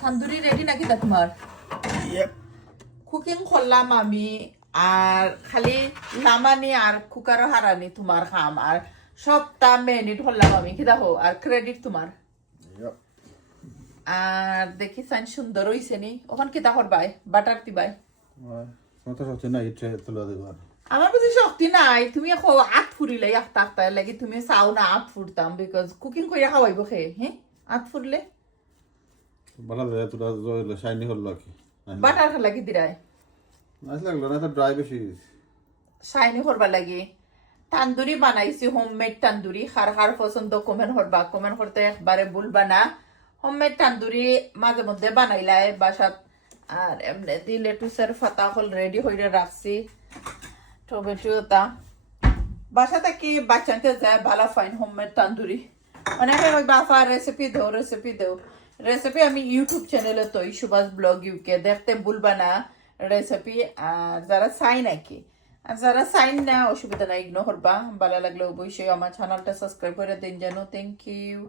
Tandoori ready নাকি তা তোমার? কুকিং করলাম আমি, আর খালি লামানি আর কুকারও হারানি তোমার খাম, আর সবটা মেনিট হলাম আমি, কি দেখো, আর ক্রেডিট তোমার। আর দেখি সাইন সুন্দর হইছে নি। ওখান কিতা করবাই, বাটার দিবাই। আমার বুঝি শক্তি নাই, তুমি এখন আট ফুরিলে একটা একটা লাগি তুমি চাও না আট ফুরতাম, বিকজ কুকিং করে খাওয়াইব খেয়ে, হ্যাঁ আট ফুরলে বাটার লাগি দিরাই শাইনি করবা লাগে। তান্দুরি বানাইছি হোমমেড তান্দুরি, খার খার পছন্দ কমেন্ট করবা, কমেন্ট করতে একবারে ভুলবা না। হোমমেড তান্দুরি মাঝে মধ্যে বানাইলাই বাসাত। আর এমনি দি লেটুসের ফাতা হল রেডি হইরে রাখছি, টমেটোটা বাসা থেকে বাচ্চাকে যায় ভালো ফাইন হোমমেড তান্দুরি। অনেকে বাফা রেসিপি দেও রেসিপি দেও, রেসিপি আমি ইউটিউব চ্যানেলে তো সুভাষ ব্লগ ইউকে দেখতে ভুলবা না রেসিপি। আর যারা চাই নাকি, আর যারা চাইন না অসুবিধা নাই, ইগনোর করবা। ভালো লাগলে অবশ্যই আমার চ্যানেলটা সাবস্ক্রাইব করে দিন যেন। Thank you.